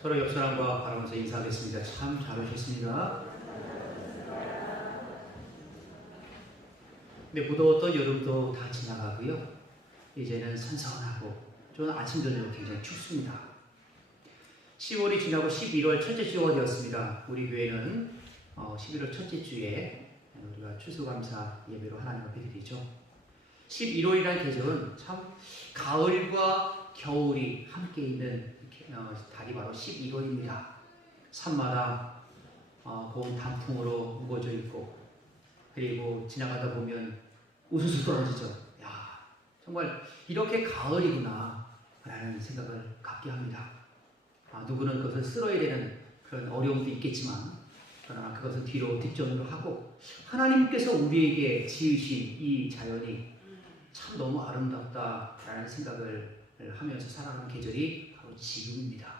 서로 옆 사람과 바라보면서 인사하겠습니다. 참 잘 오셨습니다. 네, 무더웠던 여름도 다 지나가고요. 이제는 선선하고 좀 아침 저녁은 굉장히 춥습니다. 10월이 지나고 11월 첫째 주가 되었습니다. 우리 교회는 11월 첫째 주에 우리가 추수감사 예배로 하나님 앞에 드리죠. 11월이라는 계절은 참 가을과 겨울이 함께 있는 달이 바로 11월입니다. 산마다 고운 단풍으로 우거져 있고, 그리고 지나가다 보면 우수수 떨어지죠. 야, 정말 이렇게 가을이구나 라는 생각을 갖게 합니다. 누구는 그것을 쓸어야 되는 그런 어려움도 있겠지만, 그러나 그것은 뒤로 뒷전으로 하고 하나님께서 우리에게 지으신 이 자연이 참 너무 아름답다라는 생각을 하면서 살아가는 계절이 바로 지금입니다.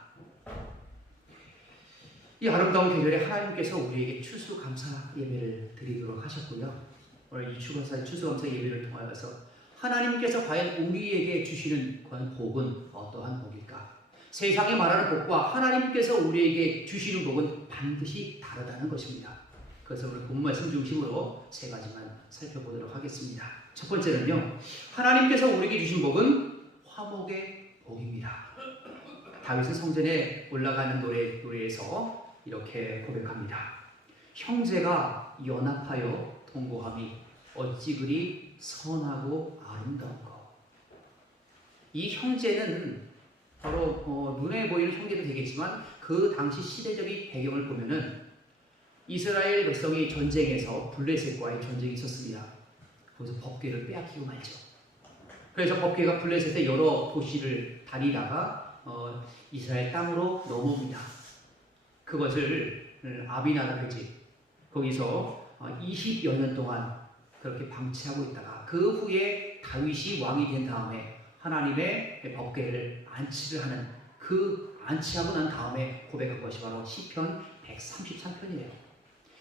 이 아름다운 계절에 하나님께서 우리에게 추수감사 예배를 드리도록 하셨고요. 오늘 이 추수감사 예배를 통하여서 하나님께서 과연 우리에게 주시는 복은 어떠한 복일까? 세상이 말하는 복과 하나님께서 우리에게 주시는 복은 반드시 다르다는 것입니다. 그래서 오늘 본 말씀 중심으로 세 가지만 살펴보도록 하겠습니다. 첫 번째는요, 하나님께서 우리에게 주신 복은 화목의 복입니다. 다윗은 성전에 올라가는 노래에서 이렇게 고백합니다. 형제가 연합하여 동거함이 어찌 그리 선하고 아름다운가. 이 형제는 바로 눈에 보이는 형제도 되겠지만 그 당시 시대적인 배경을 보면은 이스라엘 백성이 전쟁에서 블레셋과의 전쟁이 있었습니다. 거기서 법궤를 빼앗기고 말죠. 그래서 법궤가 블레셋의 여러 도시를 다니다가 이스라엘 땅으로 넘어옵니다. 그것을 아비나답의 집, 거기서 20여 년 동안 그렇게 방치하고 있다가 그 후에 다윗이 왕이 된 다음에 하나님의 법궤를 안치를 하는 그 안치하고 난 다음에 고백한 것이 바로 시편 133편이에요.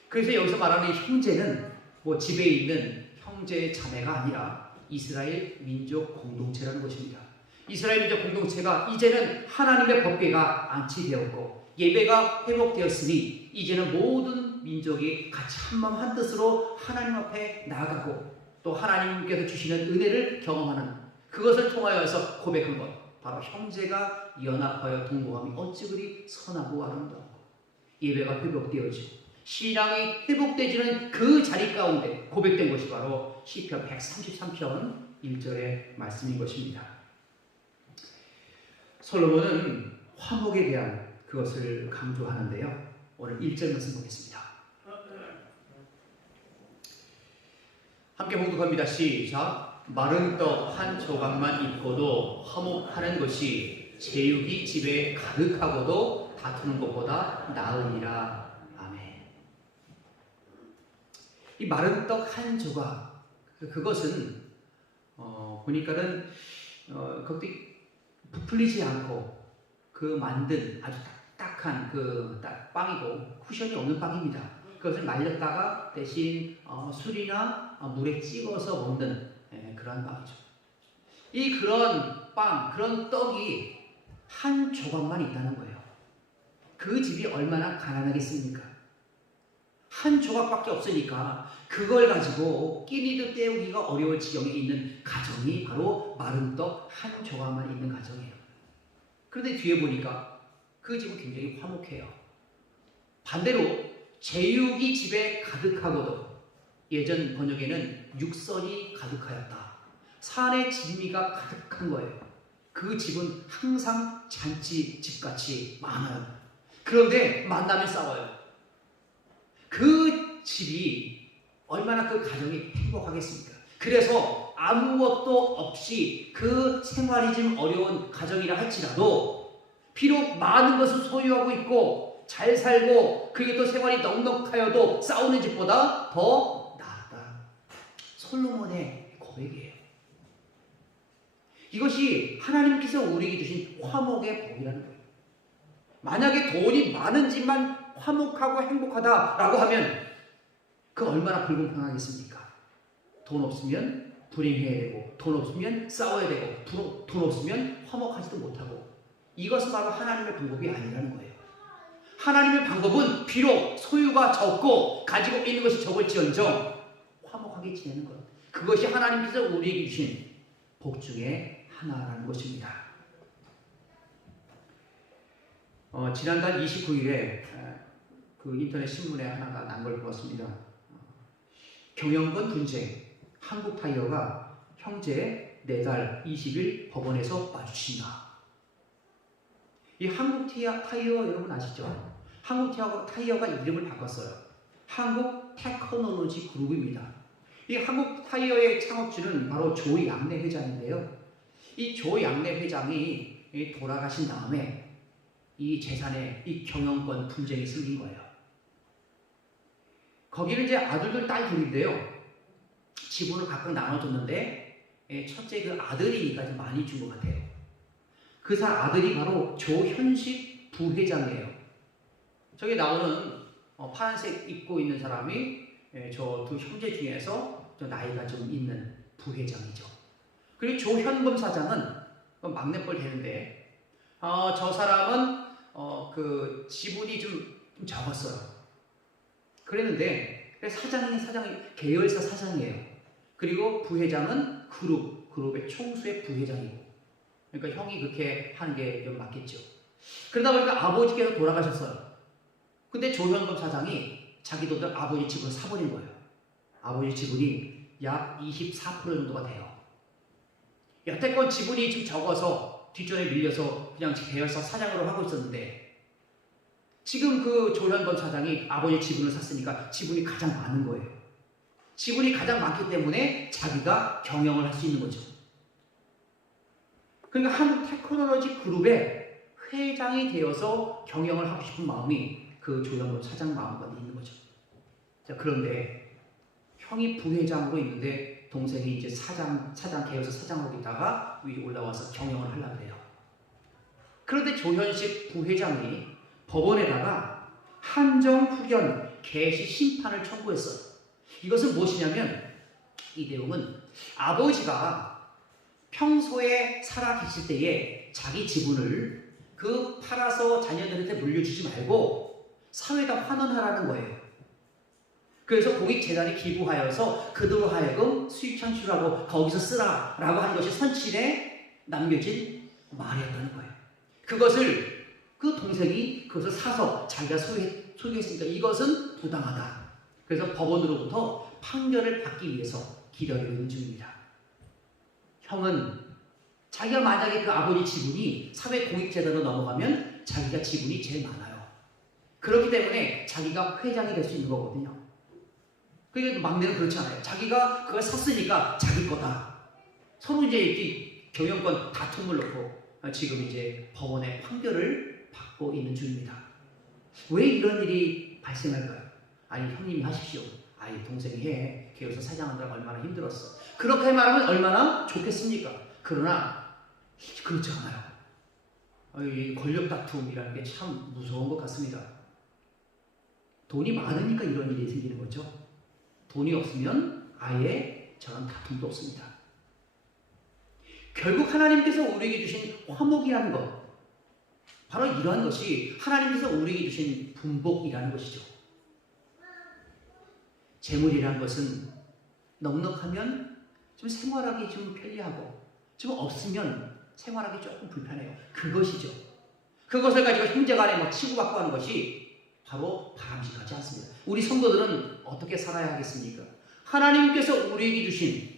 그래서 여기서 말하는 형제는 집에 있는 형제 자매가 아니라 이스라엘 민족 공동체라는 것입니다. 이스라엘 민족 공동체가 이제는 하나님의 법궤가 안치되었고 예배가 회복되었으니 이제는 모든 민족이 같이 한마음 한뜻으로 하나님 앞에 나아가고 또 하나님께서 주시는 은혜를 경험하는 그것을 통하여서 고백한 것, 바로 형제가 연합하여 동거함이 어찌 그리 선하고 아름다운가. 예배가 회복되어지고 신앙이 회복되지는 그 자리 가운데 고백된 것이 바로 시편 133편 1절의 말씀인 것입니다. 솔로몬은 화목에 대한 그것을 강조하는데요. 오늘 1절 말씀 보겠습니다. 함께 봉독합니다. 시작. 마른 떡 한 조각만 있고도 화목하는 것이 제육이 집에 가득하고도 다투는 것보다 나으니라. 이 마른 떡 한 조각, 그것은 보니까는 그것이 부풀리지 않고 그 만든 아주 딱딱한 그 빵이고 쿠션이 없는 빵입니다. 그것을 말렸다가 대신 술이나 물에 찍어서 먹는 그런 빵이죠. 이 그런 빵, 그런 떡이 한 조각만 있다는 거예요. 그 집이 얼마나 가난하겠습니까? 한 조각밖에 없으니까 그걸 가지고 끼니도 때우기가 어려울 지경에 있는 가정이 바로 마른 떡 한 조각만 있는 가정이에요. 그런데 뒤에 보니까 그 집은 굉장히 화목해요. 반대로 제육이 집에 가득하고도, 예전 번역에는 육선이 가득하였다. 산의 진미가 가득한 거예요. 그 집은 항상 잔치집같이 많아요. 그런데 만나면 싸워요. 그 집이 얼마나 그 가정이 행복하겠습니까? 그래서 아무것도 없이 그 생활이 좀 어려운 가정이라 할지라도 비록 많은 것을 소유하고 있고 잘 살고 그게 또 생활이 넉넉하여도 싸우는 집보다 더 낫다. 솔로몬의 고백이에요. 이것이 하나님께서 우리에게 주신 화목의 복이라는 거예요. 만약에 돈이 많은 집만 화목하고 행복하다라고 하면 그 얼마나 불공평하겠습니까? 돈 없으면 불행해야 되고 돈 없으면 싸워야 되고 돈 없으면 화목하지도 못하고 이것은 바로 하나님의 방법이 아니라는 거예요. 하나님의 방법은 비록 소유가 적고 가지고 있는 것이 적을지언정 화목하게 지내는 것. 그것이 하나님께서 우리에게 주신 복 중에 하나라는 것입니다. 지난달 29일에 그 인터넷 신문에 하나가 난 걸 보았습니다. 경영권 분쟁, 한국타이어가 형제 내달 20일 법원에서 마주친다. 이 한국타이어 여러분 아시죠? 한국타이어가 이름을 바꿨어요. 한국 테크놀로지 그룹입니다. 이 한국타이어의 창업주는 바로 조양래 회장인데요. 이 조양래 회장이 돌아가신 다음에 이 재산에 이 경영권 분쟁이 생긴 거예요. 거기는 이제 아들들 딸 둘인데요. 지분을 각각 나눠줬는데 첫째 그 아들이니까 좀 많이 준 것 같아요. 그 아들이 바로 조현식 부회장이에요. 저기 나오는 파란색 입고 있는 사람이 저 두 형제 중에서 좀 나이가 좀 있는 부회장이죠. 그리고 조현범 사장은 막내뻘 되는데 저 사람은 그 지분이 좀 적었어요. 그랬는데 사장이 계열사 사장이에요. 그리고 부회장은 그룹의 총수의 부회장이고. 그러니까 형이 그렇게 하는 게 좀 맞겠죠. 그러다 보니까 아버지께서 돌아가셨어요. 근데 조현범 사장이 자기 돈을 아버지 집을 사버린 거예요. 아버지 지분이 약 24% 정도가 돼요. 여태껏 지분이 좀 적어서 뒷전에 밀려서 그냥 계열사 사장으로 하고 있었는데 지금 그 조현범 사장이 아버지 지분을 샀으니까 지분이 가장 많은 거예요. 지분이 가장 많기 때문에 자기가 경영을 할 수 있는 거죠. 그러니까 한국 테크놀로지 그룹의 회장이 되어서 경영을 하고 싶은 마음이 그 조현범 사장 마음과 있는 거죠. 자, 그런데 형이 부회장으로 있는데 동생이 이제 사장 계열사 사장으로 있다가 위에 올라와서 경영을 하려고 해요. 그런데 조현식 부회장이 법원에다가 한정후견 개시 심판을 청구했어요. 이것은 무엇이냐면 이 내용은 아버지가 평소에 살아 계실 때에 자기 지분을 팔아서 자녀들한테 물려주지 말고 사회에다 환원하라는 거예요. 그래서 공익재단에 기부하여서 그들로 하여금 수익 창출하고 거기서 쓰라라고 하는 것이 선실에 남겨진 말이었다는 거예요. 그것을 그 동생이 그것을 사서 자기가 소유했으니까 이것은 부당하다. 그래서 법원으로부터 판결을 받기 위해서 기다리고 있는 중입니다. 형은 자기가 만약에 그 아버지 지분이 사회공익재단으로 넘어가면 자기가 지분이 제일 많아요. 그렇기 때문에 자기가 회장이 될 수 있는 거거든요. 그런데 막내는 그렇지 않아요. 자기가 그걸 샀으니까 자기 거다. 서로 이제 경영권 다툼을 놓고 지금 이제 법원의 판결을 받고 있는 중입니다. 왜 이런 일이 발생할까요? 아니 형님이 하십시오. 아니 동생이 해. 계열사 사장하느라 얼마나 힘들었어. 그렇게 말하면 얼마나 좋겠습니까? 그러나 그렇지 않아요. 이 권력 다툼이라는 게 참 무서운 것 같습니다. 돈이 많으니까 이런 일이 생기는 거죠. 돈이 없으면 아예 저런 다툼도 없습니다. 결국 하나님께서 우리에게 주신 화목이라는 것, 바로 이러한 것이 하나님께서 우리에게 주신 분복이라는 것이죠. 재물이라는 것은 넉넉하면 좀 생활하기 좀 편리하고 좀 없으면 생활하기 조금 불편해요. 그것이죠. 그것을 가지고 형제간에 막 치고받고 하는 것이 바로 바람직하지 않습니다. 우리 성도들은 어떻게 살아야 하겠습니까? 하나님께서 우리에게 주신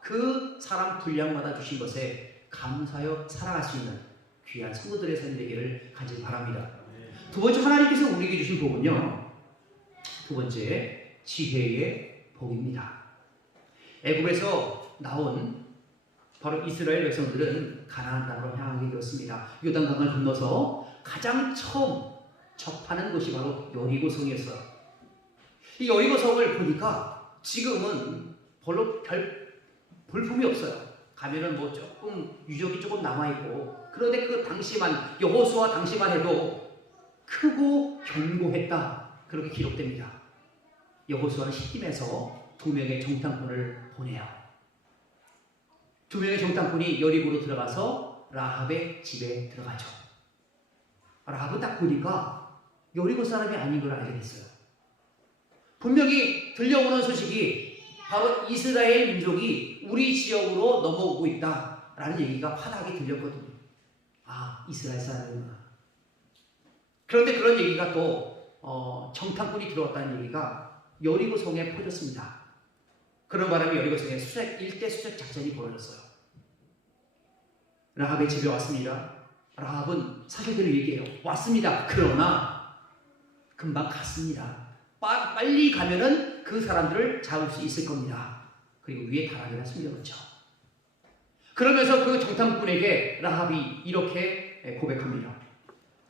그 사람 분량마다 주신 것에 감사하여 살아갈 수 있는 귀한 성도들의 삶 되기를 간절히 바랍니다. 두 번째 하나님께서 우리에게 주신 복은요. 두 번째 지혜의 복입니다. 애굽에서 나온 바로 이스라엘 백성들은 가나안 땅으로 향하게 되었습니다. 요단강을 건너서 가장 처음 접하는 곳이 바로 여리고성이었어요. 이 여리고성을 보니까 지금은 별로 별 볼품이 없어요. 가면은 뭐 조금 유적이 조금 남아있고, 그런데 그 당시만 여호수아 당시만 해도 크고 견고했다 그렇게 기록됩니다. 여호수아는 시딤에서 2명의 정탐꾼을 보내요. 2명의 정탐꾼이 여리고로 들어가서 라합의 집에 들어가죠. 라합은 딱 보니까 여리고 사람이 아닌 걸 알게 됐어요. 분명히 들려오는 소식이 바로 이스라엘 민족이 우리 지역으로 넘어오고 있다라는 얘기가 환하게 들렸거든요. 아, 이스라엘 사람이구나. 그런데 그런 얘기가 또 정탐꾼이 들어왔다는 얘기가 여리고성에 퍼졌습니다. 그런 바람에 여리고성에 일대 수색 작전이 벌어졌어요. 라합의 집에 왔습니다. 라합은 사실대로 얘기해요. 왔습니다. 그러나 금방 갔습니다. 빨리 가면은 그 사람들을 잡을 수 있을 겁니다. 그리고 위에 다락에다 숨겨놓죠. 그러면서 그 정탐꾼에게 라합이 이렇게 고백합니다.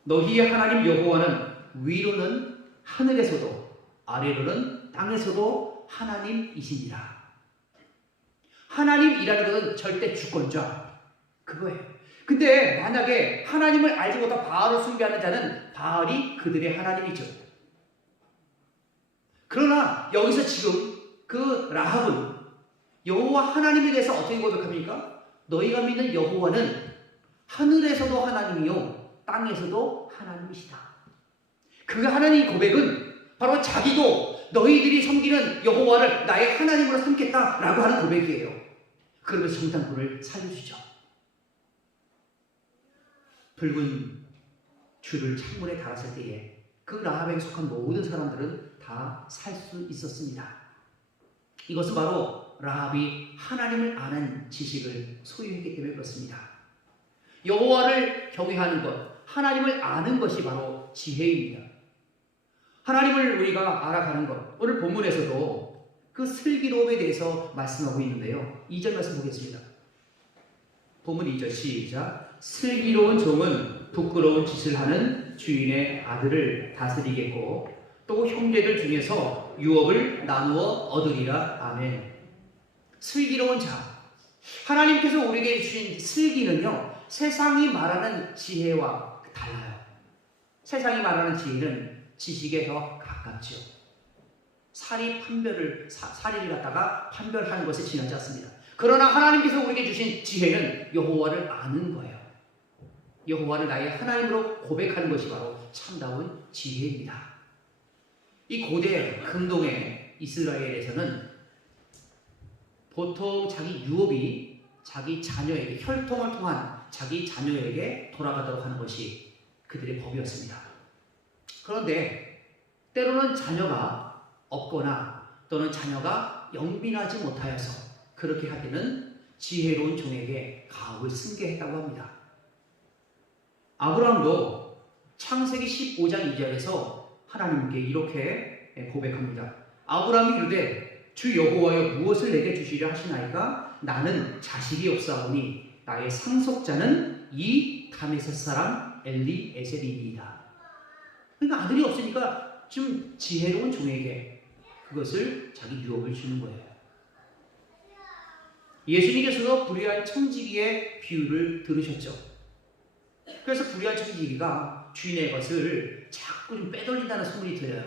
너희의 하나님 여호와는 위로는 하늘에서도 아래로는 땅에서도 하나님이시니라. 하나님이라는 것은 절대 주권자 그거예요. 근데 만약에 하나님을 알지 못하고 바알을 숭배하는 자는 바알이 그들의 하나님이죠. 그러나 여기서 지금 그 라합은 여호와 하나님에 대해서 어떻게 고백합니까? 너희가 믿는 여호와는 하늘에서도 하나님이요 땅에서도 하나님이시다. 그 하나님 고백은 바로 자기도 너희들이 섬기는 여호와를 나의 하나님으로 삼겠다라고 하는 고백이에요. 그러면서 정탐꾼을 살려주죠. 붉은 줄을 창문에 달았을 때에 그 라합에게 속한 모든 사람들은 다 살 수 있었습니다. 이것은 바로 라합이 하나님을 아는 지식을 소유했기 때문에 그렇습니다. 여호와를 경외하는 것, 하나님을 아는 것이 바로 지혜입니다. 하나님을 우리가 알아가는 것, 오늘 본문에서도 그 슬기로움에 대해서 말씀하고 있는데요. 2절 말씀 보겠습니다. 본문 2절 시작. 슬기로운 종은 부끄러운 짓을 하는 주인의 아들을 다스리겠고 또 형제들 중에서 유업을 나누어 얻으리라. 아멘. 슬기로운 자. 하나님께서 우리에게 주신 슬기는요, 세상이 말하는 지혜와 달라요. 세상이 말하는 지혜는 지식에 더 가깝죠. 사리를 갖다가 판별하는 것에 지나지 않습니다. 그러나 하나님께서 우리에게 주신 지혜는 여호와를 아는 거예요. 여호와를 나의 하나님으로 고백하는 것이 바로 참다운 지혜입니다. 이 고대 근동의 이스라엘에서는 보통 자기 유업이 자기 자녀에게, 혈통을 통한 자기 자녀에게 돌아가도록 하는 것이 그들의 법이었습니다. 그런데 때로는 자녀가 없거나 또는 자녀가 영빈하지 못하여서 그렇게 할 때는 지혜로운 종에게 가업을 승계했다고 합니다. 아브라함도 창세기 15장 2절에서 하나님께 이렇게 고백합니다. 아브라함이 이르되 주 여호와여 무엇을 내게 주시려 하시나이까? 나는 자식이 없사오니 나의 상속자는 이 다메섹 사람 엘리에셀이니이다. 그러니까 아들이 없으니까 좀 지혜로운 종에게 그것을 자기 유업을 주는 거예요. 예수님께서도 불의한 청지기의 비유를 들으셨죠. 그래서 불의한 청지기가 주인의 것을 자꾸 좀 빼돌린다는 소문이 들려요.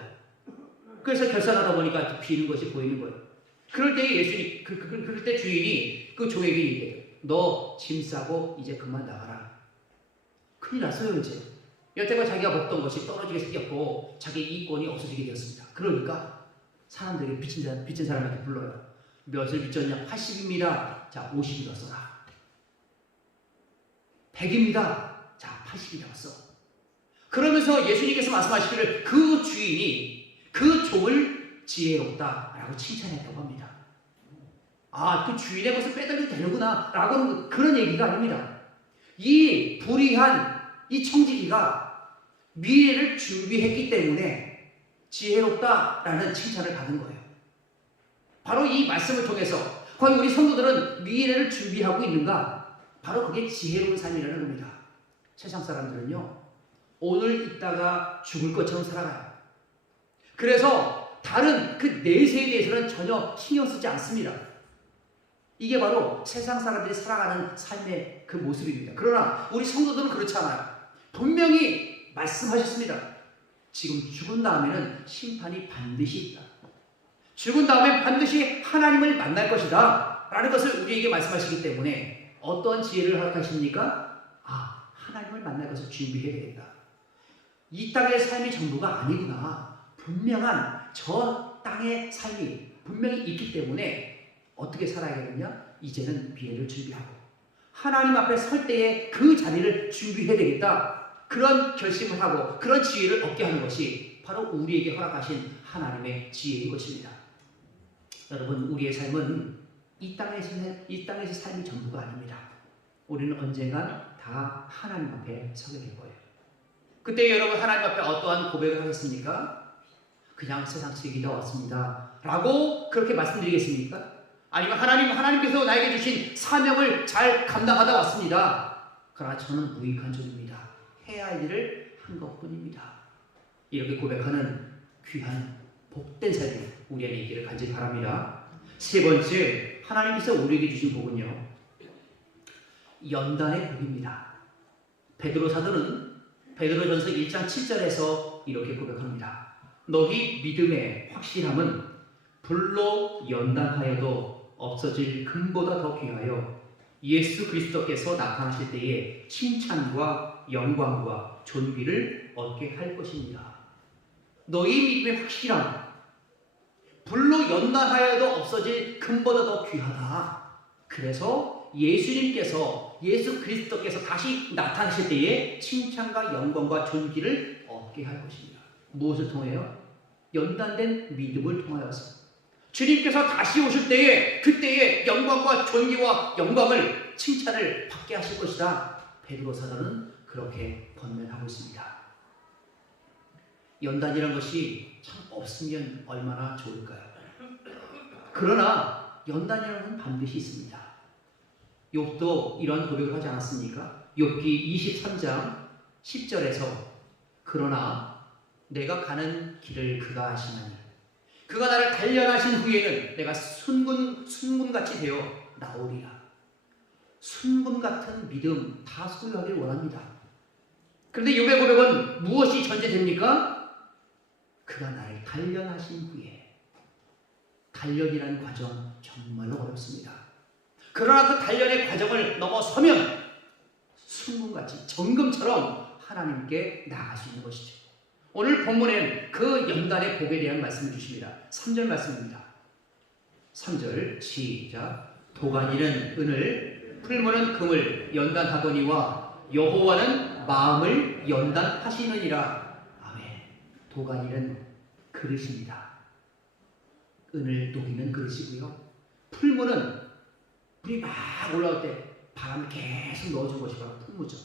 그래서 결산하다 보니까 비는 것이 보이는 거예요. 그럴 때 예수님, 그럴 때 주인이 그 종에게 얘기해요. 너 짐 싸고 이제 그만 나가라. 큰일 났어요, 이제. 여태껏 자기가 먹던 것이 떨어지게 생겼고 자기 이권이 없어지게 되었습니다. 그러니까 사람들이 빚진 사람한테 불러요. 몇을 빚졌냐? 80입니다. 자, 50이 더 써라. 100입니다. 자, 80이 더 써. 그러면서 예수님께서 말씀하시기를 그 주인이 그 종을 지혜롭다라고 칭찬했다고 합니다. 아, 그 주인의 것을 빼돌려도 되는구나 라고 그런 얘기가 아닙니다. 이 불의한 이 청지기가 미래를 준비했기 때문에 지혜롭다라는 칭찬을 받은 거예요. 바로 이 말씀을 통해서 과연 우리 성도들은 미래를 준비하고 있는가? 바로 그게 지혜로운 삶이라는 겁니다. 세상 사람들은요, 오늘 있다가 죽을 것처럼 살아가요. 그래서 다른 그 내세에 대해서는 전혀 신경 쓰지 않습니다. 이게 바로 세상 사람들이 살아가는 삶의 그 모습입니다. 그러나 우리 성도들은 그렇지 않아요. 분명히 말씀하셨습니다. 지금 죽은 다음에는 심판이 반드시 있다. 죽은 다음에 반드시 하나님을 만날 것이다 라는 것을 우리에게 말씀하시기 때문에 어떤 지혜를 허락하십니까? 하나님을 만날 것을 준비해야 되겠다. 이 땅의 삶이 전부가 아니구나. 분명한 저 땅의 삶이 분명히 있기 때문에 어떻게 살아야겠느냐? 이제는 미래를 준비하고 하나님 앞에 설 때에 그 자리를 준비해야 되겠다. 그런 결심을 하고 그런 지혜를 얻게 하는 것이 바로 우리에게 허락하신 하나님의 지혜인 것입니다. 여러분, 우리의 삶은 이 땅에서 삶이 전부가 아닙니다. 우리는 언젠간 다 하나님 앞에 서게 될 거예요. 그때 여러분 하나님 앞에 어떠한 고백을 하겠습니까? 그냥 세상 즐기다 왔습니다 라고 그렇게 말씀드리겠습니까? 아니면 하나님께서 나에게 주신 사명을 잘 감당하다 왔습니다. 그러나 저는 무익한 존입니다. 해야 할 일을 한 것뿐입니다. 이렇게 고백하는 귀한 복된 삶이 우리 안에 있기를 간절히 바랍니다. 세 번째, 하나님께서 우리에게 주신 복은요, 연단의 복입니다. 베드로 사도는 베드로전서 1장 7절에서 이렇게 고백합니다. 너희 믿음의 확실함은 불로 연단하여도 없어질 금보다 더 귀하여 예수 그리스도께서 나타나실 때에 칭찬과 영광과 존귀를 얻게 할 것입니다. 너희 믿음의 확실함, 불로 연단하여도 없어질 금보다 더 귀하다. 그래서 예수 그리스도께서 다시 나타나실 때에 칭찬과 영광과 존귀를 얻게 할 것입니다. 무엇을 통해요? 연단된 믿음을 통하여서 주님께서 다시 오실 때에 그때의 영광과 존귀와 영광을 칭찬을 받게 하실 것이다. 베드로 사도는 그렇게 권면하고 있습니다. 연단이란 것이 참 없으면 얼마나 좋을까요? 그러나 연단이라는 건 반드시 있습니다. 욥도 이런 고백을 하지 않았습니까? 욥기 23장 10절에서 그러나 내가 가는 길을 그가 아시나니 그가 나를 단련하신 후에는 내가 순금같이 되어 나오리라. 순금 같은 믿음 다 소유하길 원합니다. 그런데 욥의 고백은 무엇이 전제됩니까? 그가 나를 단련하신 후에. 단련이라는 과정 정말로 어렵습니다. 그러나 그 단련의 과정을 넘어서면 순금같이 정금처럼 하나님께 나아갈 수 있는 것이죠. 오늘 본문엔 그 연단의 복에 대한 말씀을 주십니다. 3절 말씀입니다. 3절 시작. 도가니는 은을, 풀무는 금을 연단하거니와 여호와는 마음을 연단하시느니라. 아멘. 도가니는 그릇입니다. 은을 녹이는 그릇이고요. 풀무는 불이 막 올라올 때 바람을 계속 넣어준 것이 바로 풀무죠.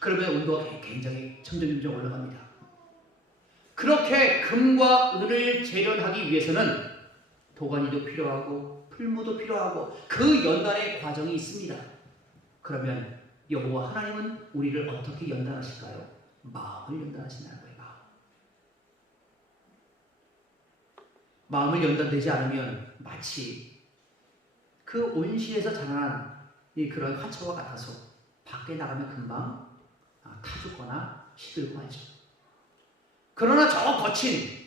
그러면 온도가 굉장히 점점 올라갑니다. 그렇게 금과 은을 재련하기 위해서는 도가니도 필요하고 풀무도 필요하고 그 연단의 과정이 있습니다. 그러면 여호와 하나님은 우리를 어떻게 연단하실까요? 마음을 연단하신다는 거예요. 마음을 연단되지 않으면 마치 그 온실에서 자란 그런 화초와 같아서 밖에 나가면 금방 타 죽거나 시들고 하죠. 그러나 저 거친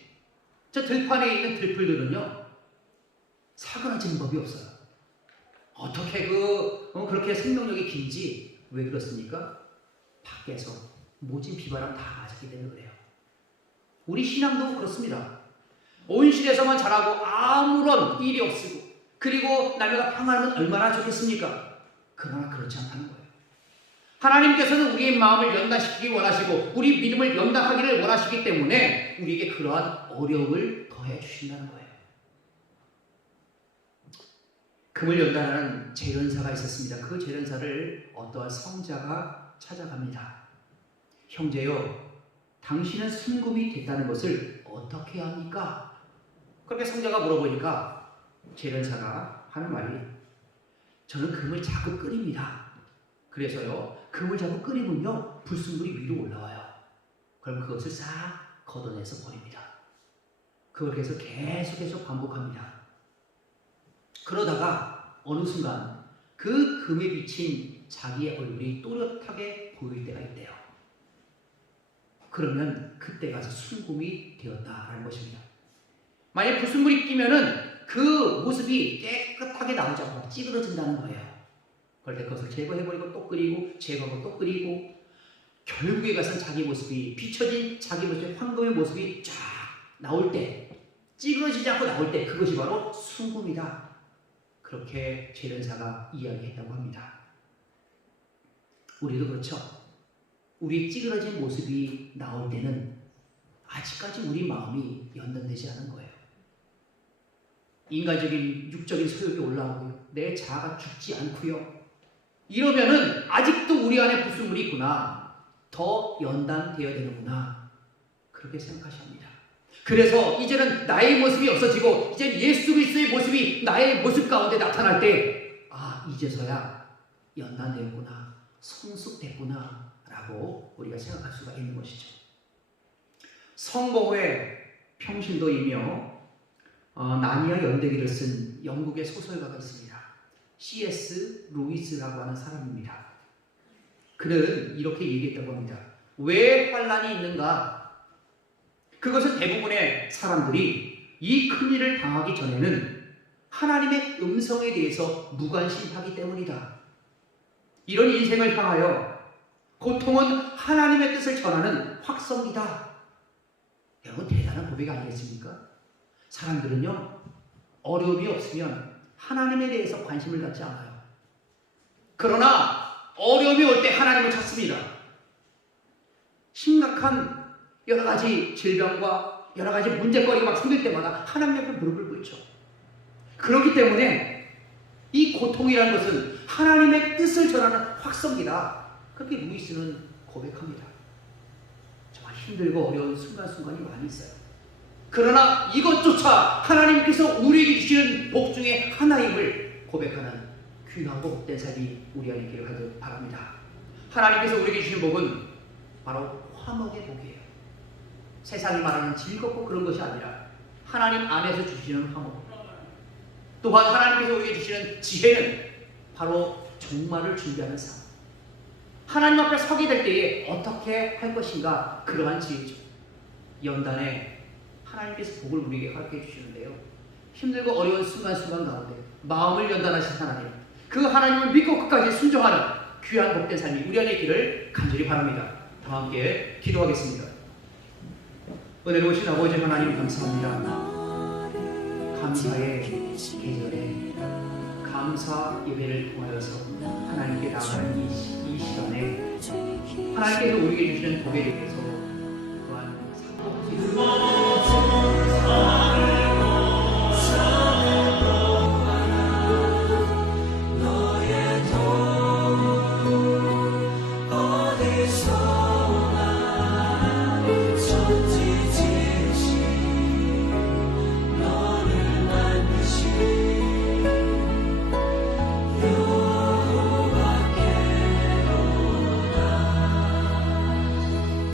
저 들판에 있는 들풀들은요 사그라지는 법이 없어요. 어떻게 그렇게 생명력이 긴지. 왜 그렇습니까? 밖에서 모진 비바람 다 맞았기 때문에 그래요. 우리 신앙도 그렇습니다. 온실에서만 자라고 아무런 일이 없고 그리고 남녀가 평안하면 얼마나 좋겠습니까? 그러나 그렇지 않다는 거예요. 하나님께서는 우리의 마음을 연단시키기 원하시고 우리 믿음을 연단하기를 원하시기 때문에 우리에게 그러한 어려움을 더해 주신다는 거예요. 금을 연단하는 재련사가 있었습니다. 그 재련사를 어떠한 성자가 찾아갑니다. 형제여, 당신은 순금이 됐다는 것을 어떻게 합니까? 그렇게 성자가 물어보니까 재련사가 하는 말이 저는 금을 자꾸 끓입니다. 그래서요 금을 자꾸 끓이면요 불순물이 위로 올라와요. 그럼 그것을 싹 걷어내서 버립니다. 그걸 계속 반복합니다. 그러다가 어느 순간 그 금에 비친 자기의 얼굴이 또렷하게 보일 때가 있대요. 그러면 그때 가서 순금이 되었다라는 것입니다. 만약 불순물이 끼면은 그 모습이 깨끗하게 나오지 않고 찌그러진다는 거예요. 그럴 때 그것을 제거해버리고 또 끓이고 제거하고 또 끓이고 결국에 가서 자기 모습이 비춰진 자기 모습의 황금의 모습이 쫙 나올 때, 찌그러지지 않고 나올 때 그것이 바로 순금이다. 그렇게 제련사가 이야기했다고 합니다. 우리도 그렇죠. 우리 찌그러진 모습이 나올 때는 아직까지 우리 마음이 연단되지 않은 거예요. 인간적인 육적인 소욕이 올라오고요. 내 자아가 죽지 않고요. 이러면은 아직도 우리 안에 부수물이 있구나. 더 연단되어야 되는구나. 그렇게 생각하셔야 합니다. 그래서 이제는 나의 모습이 없어지고 이제 예수 그리스도의 모습이 나의 모습 가운데 나타날 때, 아, 이제서야 연단되었구나, 성숙됐구나 라고 우리가 생각할 수가 있는 것이죠. 성공회 평신도이며 나니아 연대기를 쓴 영국의 소설가가 있습니다. C.S. 루이스라고 하는 사람입니다. 그는 이렇게 얘기했다고 합니다. 왜 환란이 있는가? 그것은 대부분의 사람들이 이 큰일을 당하기 전에는 하나님의 음성에 대해서 무관심하기 때문이다. 이런 인생을 향하여 고통은 하나님의 뜻을 전하는 확성기다. 여러분, 대단한 고백 아니겠습니까? 사람들은요, 어려움이 없으면 하나님에 대해서 관심을 갖지 않아요. 그러나 어려움이 올 때 하나님을 찾습니다. 심각한 여러 가지 질병과 여러 가지 문제거리가 막 생길 때마다 하나님 앞에 무릎을 꿇죠. 그렇기 때문에 이 고통이라는 것은 하나님의 뜻을 전하는 확성기다. 그렇게 루이스는 고백합니다. 정말 힘들고 어려운 순간순간이 많이 있어요. 그러나 이것조차 하나님께서 우리에게 주시는 복 중에 하나임을 고백하는 귀하고 복된 삶이 우리 안에 있기를 하길 바랍니다. 하나님께서 우리에게 주시는 복은 바로 화목의 복이에요. 세상이 말하는 즐겁고 그런 것이 아니라 하나님 안에서 주시는 화목, 또한 하나님께서 우리에게 주시는 지혜는 바로 종말을 준비하는 삶, 하나님 앞에 서게 될 때에 어떻게 할 것인가, 그러한 지혜죠. 연단에 하나님께서 복을 우리에게 허락해 주시는데요, 힘들고 어려운 순간순간 가운데 마음을 연단하신 하나님, 그 하나님을 믿고 끝까지 순종하는 귀한 복된 삶이 우리 안에 있기를 간절히 바랍니다. 다 함께 기도하겠습니다. 은혜로우신 아버지 하나님, 감사합니다. 감사의 계절에 감사 예배를 통하여서 하나님께 나아가는 이 시간에 하나님께서 우리에게 주시는 복에 대해서